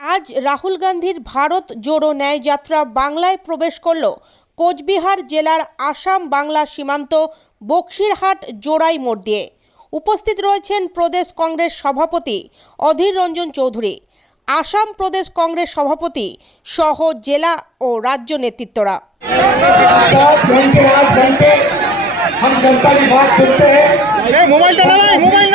আজ রাহুল গান্ধীর ভারত জোড়ো ন্যায় যাত্রা বাংলায় প্রবেশ করল কোচবিহার জেলার আসাম বাংলা সীমান্ত বক্সিরহাট জোড়াই মোড় দিয়ে। উপস্থিত রয়েছেন প্রদেশ কংগ্রেস সভাপতি অধীর রঞ্জন চৌধুরী আসাম প্রদেশ কংগ্রেস সভাপতি সহ জেলা ও রাজ্য নেতৃত্বরা। মোবাইল মোবাইল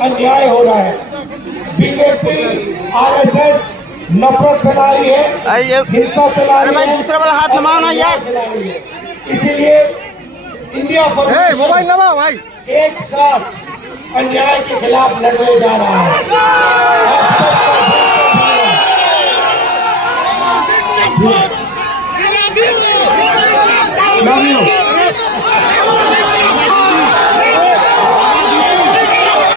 अन्याय हो रहा है बीजेपी आरएसएस नफरत फैला रही है हिंसा फैला रही है दूसरा वाला हाथ नमाओ ना यार इसीलिए इंडिया पर मोबाइल नमाओ भाई एक साथ अन्याय के खिलाफ लड़ने जा रहा है